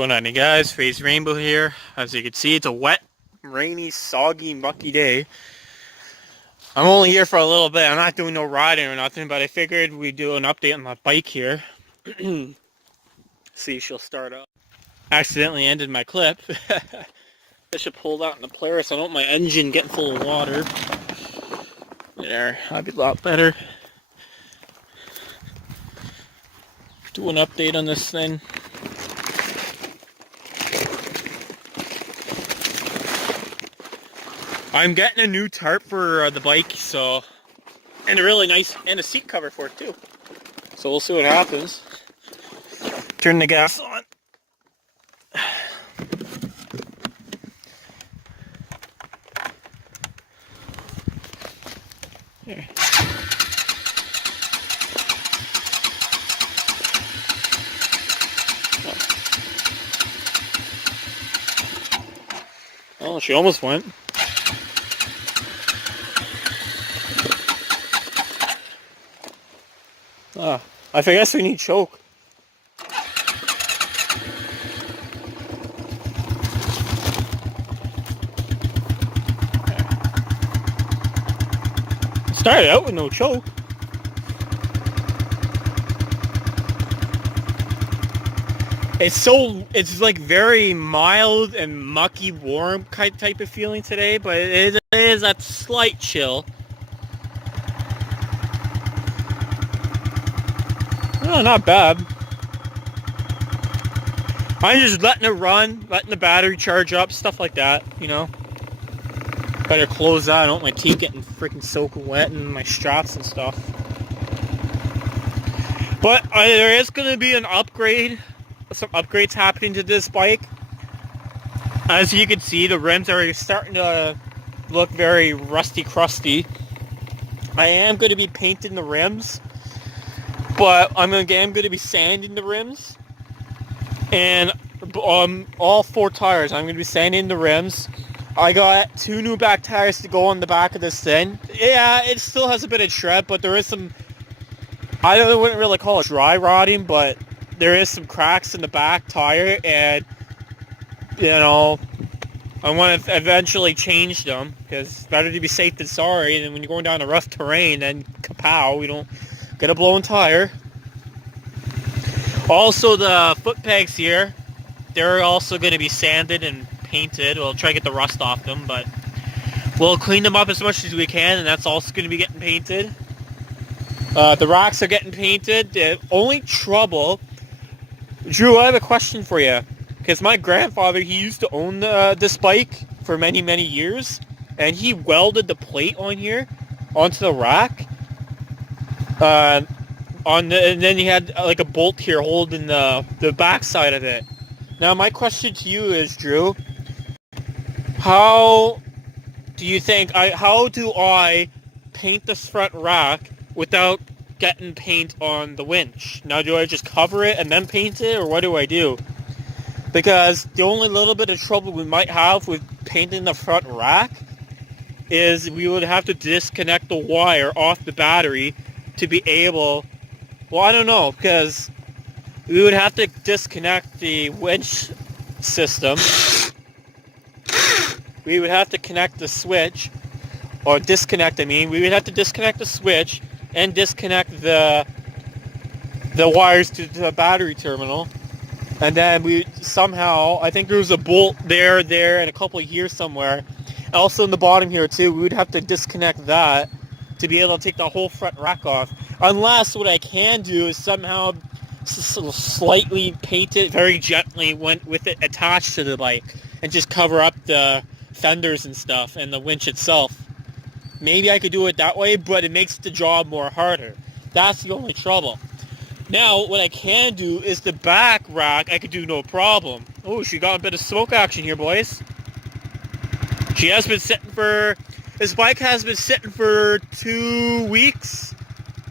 Going on, you guys? Face Rainbow here. As you can see, it's a wet, rainy, soggy, mucky day. I'm only here for a little bit. I'm not doing no riding or nothing, but I figured we'd do an update on my bike here. See, she'll start up. Accidentally ended my clip. I should pull that in the player so I don't want my engine getting full of water. There, that'd be a lot better. Do an update on this thing. I'm getting a new tarp for the bike, so, and a really nice, and a seat cover for it too. So we'll see what happens. Turn the gas on. Here. Oh, she almost went. I guess we need choke. Started out with no choke. It's like very mild and mucky, warm type of feeling today, but it is that slight chill. Oh, not bad. I'm just letting it run, letting the battery charge up, stuff like that, you know. Better close that. I don't want my teeth getting freaking soaking wet and my straps and stuff. But there is going to be an upgrade. Some upgrades happening to this bike. As you can see, the rims are starting to look very rusty crusty. I am going to be painting the rims. But I'm going to be sanding the rims, and all four tires, I'm going to be sanding the rims. I got 2 new back tires to go on the back of this thing. Yeah, it still has a bit of tread, but there is some, wouldn't really call it dry rotting, but there is some cracks in the back tire, and, you know, I want to eventually change them, because it's better to be safe than sorry, and when you're going down a rough terrain, then kapow, we don't get a blown tire. Also, the foot pegs here, they're also going to be sanded and painted. We'll try to get the rust off them, but we'll clean them up as much as we can, and that's also going to be getting painted. The rocks are getting painted. The only trouble... Drew, I have a question for you. Because my grandfather, he used to own this bike for many, many years, and he welded the plate on here onto the rack. And then he had like a bolt here holding the back side of it. Now my question to you is, Drew, how do I paint this front rack without getting paint on the winch? Now, do I just cover it and then paint it, or what do I do? Because the only little bit of trouble we might have with painting the front rack is we would have to disconnect the wire off the battery to be able, well, I don't know, because we would have to disconnect the winch system. We would have to connect the switch, or disconnect, we would have to disconnect the switch and disconnect the wires to the battery terminal. And then we somehow, I think there was a bolt there, and a couple here somewhere. Also in the bottom here too, we would have to disconnect that to be able to take the whole front rack off. Unless what I can do is somehow slightly paint it very gently with it attached to the bike and just cover up the fenders and stuff and the winch itself. Maybe I could do it that way, but it makes the job more harder. That's the only trouble. Now, what I can do is the back rack, I could do no problem. Oh, she got a bit of smoke action here, boys. She has been sitting for... This bike has been sitting for 2 weeks,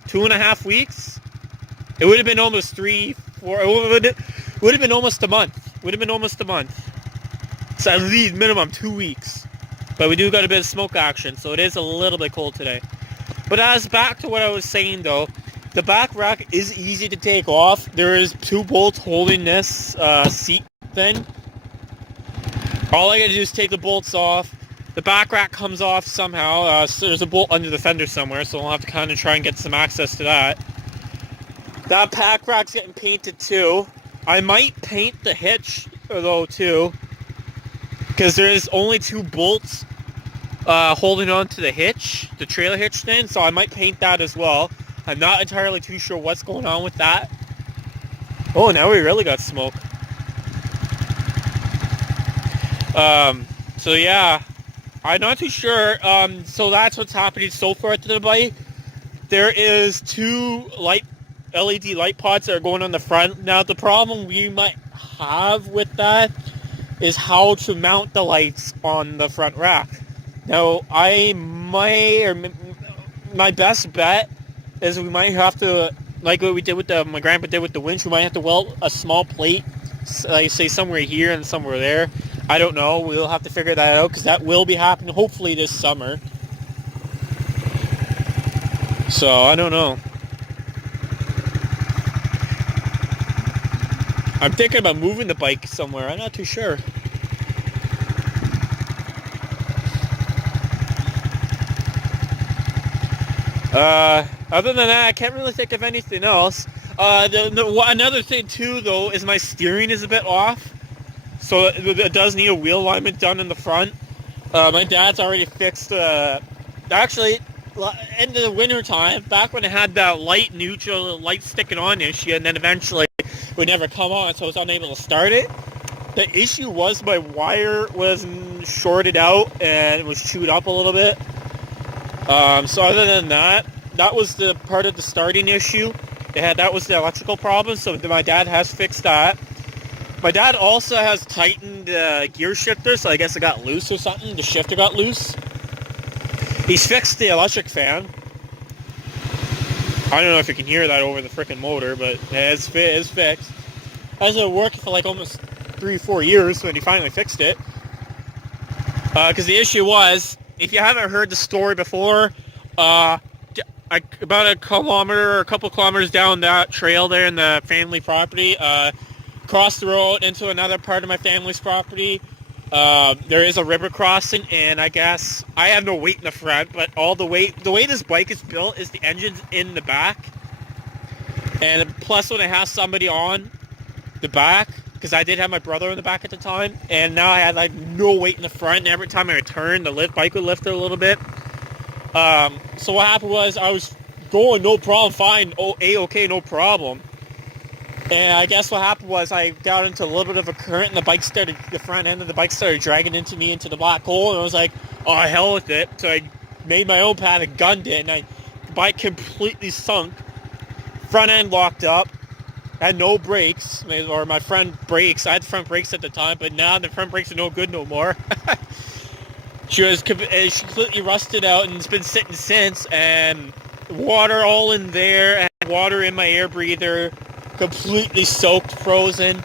2.5 weeks. It would have been almost 3, 4. It would have been almost a month. So at least minimum 2 weeks. But we do got a bit of smoke action, so it is a little bit cold today. But as back to what I was saying though, the back rack is easy to take off. There is 2 bolts holding this seat happen, all I gotta do is take the bolts off. The back rack comes off somehow. So there's a bolt under the fender somewhere, so I'll have to kind of try and get some access to that. That pack rack's getting painted too. I might paint the hitch though too, because there is only 2 bolts holding on to the hitch, the trailer hitch thing, so I might paint that as well. I'm not entirely too sure what's going on with that. Oh, now we really got smoke. So yeah, I'm not too sure. So that's what's happening so far to the bike. There is 2 LED light pods that are going on the front. Now the problem we might have with that is how to mount the lights on the front rack. Now I might, or my best bet is we might have to, like what we did with my grandpa did with the winch, we might have to weld a small plate, like say somewhere here and somewhere there. I don't know. We'll have to figure that out because that will be happening hopefully this summer. So I don't know. I'm thinking about moving the bike somewhere. I'm not too sure. Other than that, I can't really think of anything else. Another thing too, though, is my steering is a bit off. So it does need a wheel alignment done in the front. My dad's already fixed, actually, in the winter time, back when it had that neutral light sticking on issue, and then eventually it would never come on, so I was unable to start it. The issue was my wire was shorted out and it was chewed up a little bit. So other than that, that was the part of the starting issue. That was the electrical problem, so my dad has fixed that. My dad also has tightened the gear shifter, so I guess it got loose or something. The shifter got loose. He's fixed the electric fan. I don't know if you can hear that over the freaking motor, but it's fixed. Hasn't worked for like almost 3-4 years when he finally fixed it. Because the issue was, if you haven't heard the story before, about a kilometer or a couple kilometers down that trail there in the family property, across the road into another part of my family's property, there is a river crossing, and I guess I have no weight in the front, but the way this bike is built is the engine's in the back, and plus when it has somebody on the back, because I did have my brother in the back at the time, and now I had like no weight in the front, and every time I returned, the bike would lift it a little bit. So what happened was I was going no problem, fine, A-okay, no problem. And I guess what happened was I got into a little bit of a current, and the front end of the bike started dragging me into the black hole, and I was like, oh, hell with it. So I made my own path and gunned it, and the bike completely sunk. Front end locked up. I had no brakes, or my front brakes. I had front brakes at the time, but now the front brakes are no good no more. She completely rusted out, and it's been sitting since, and water all in there, and water in my air breather, completely soaked, frozen.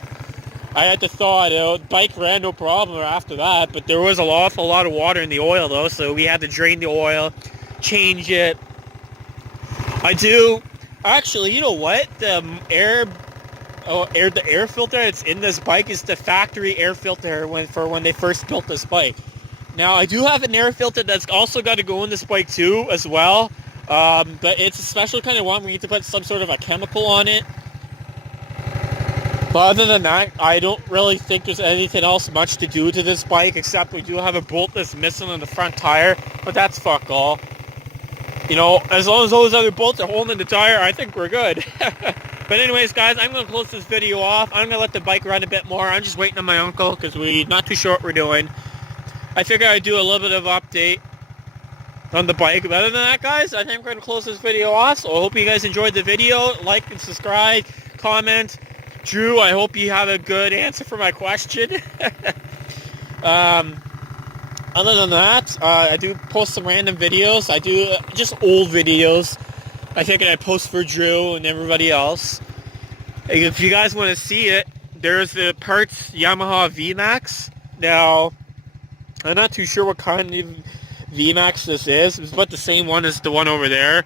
I had to thaw it out. Bike ran no problem after that, but there was an awful lot of water in the oil though, so we had to drain the oil, change it. Actually, you know what? The air filter that's in this bike is the factory air filter when they first built this bike. Now, I do have an air filter that's also got to go in this bike too, as well. But it's a special kind of one where you need to put some sort of a chemical on it. But other than that, I don't really think there's anything else much to do to this bike, except we do have a bolt that's missing on the front tire, but that's fuck all. You know, as long as those other bolts are holding the tire, I think we're good. But anyways, guys, I'm going to close this video off. I'm going to let the bike run a bit more. I'm just waiting on my uncle because we're not too sure what we're doing. I figured I'd do a little bit of update on the bike. But other than that, guys, I think we're going to close this video off. So I hope you guys enjoyed the video. Like and subscribe, comment. Drew, I hope you have a good answer for my question. Other than that, I do post some random videos. I do just old videos. I figured I'd post for Drew and everybody else. If you guys want to see it, there's the parts Yamaha VMAX. Now, I'm not too sure what kind of VMAX this is. It's about the same one as the one over there.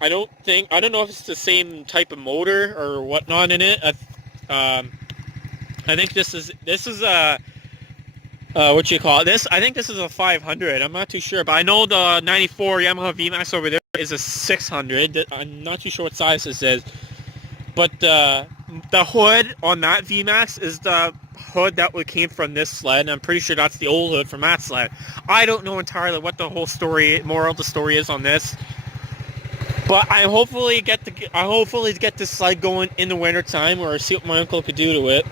I don't know if it's the same type of motor or whatnot in it. I think this is a what you call it? This I think this is a 500. I'm not too sure, but I know the 94 Yamaha VMAX over there is a 600. I'm not too sure what size this is, but the hood on that VMAX is the hood that came from this sled, and I'm pretty sure that's the old hood from that sled. I don't know entirely what the whole moral of the story is on this, but I hopefully get this sled going in the winter time, or see what my uncle could do to it.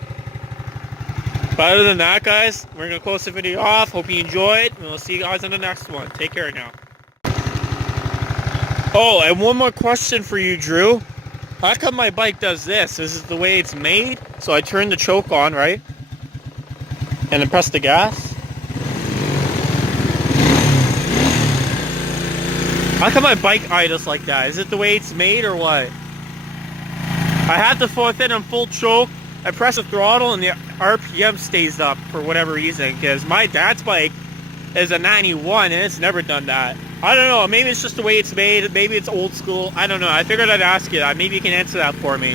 But other than that, guys, we're going to close the video off. Hope you enjoyed, and we'll see you guys on the next one. Take care now. Oh, and one more question for you, Drew. How come my bike does this? This is the way it's made. So I turn the choke on, right? And then press the gas. How come my bike idles like that? Is it the way it's made or what? I have the fourth in on full choke. I press the throttle and the RPM stays up for whatever reason, because my dad's bike is a 91 and it's never done that. I don't know, maybe it's just the way it's made, maybe it's old school, I don't know. I figured I'd ask you that, maybe you can answer that for me.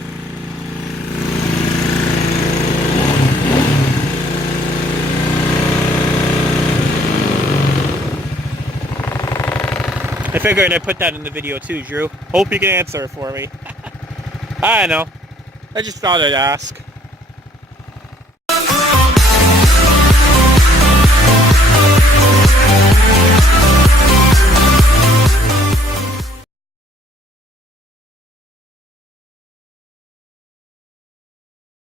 I figured I'd put that in the video too, Drew. Hope you can answer it for me. I don't know, I just thought I'd ask.